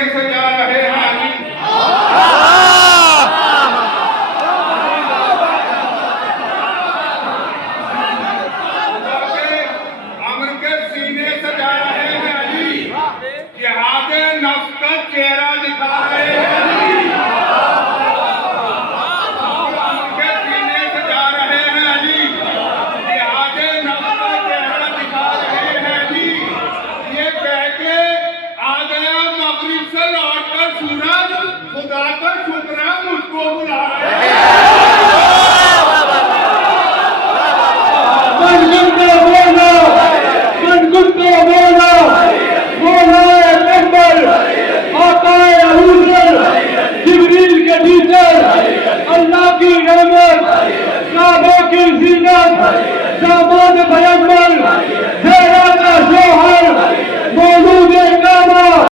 सजा रहे हैं। अमर के सीने सजा रहे हैं अली, जिहादे नफ्स का चेहरा दिखा रहे हैं अली। अमर के सीने सजा रहे हैं अली, जिहादे नफ्स का चेहरा दिखा रहे हैं अली। ये कह के आ गया मगरिब से लौट कर सूरज, खुदा का शुक्र है मुझको बुला रहे हैं।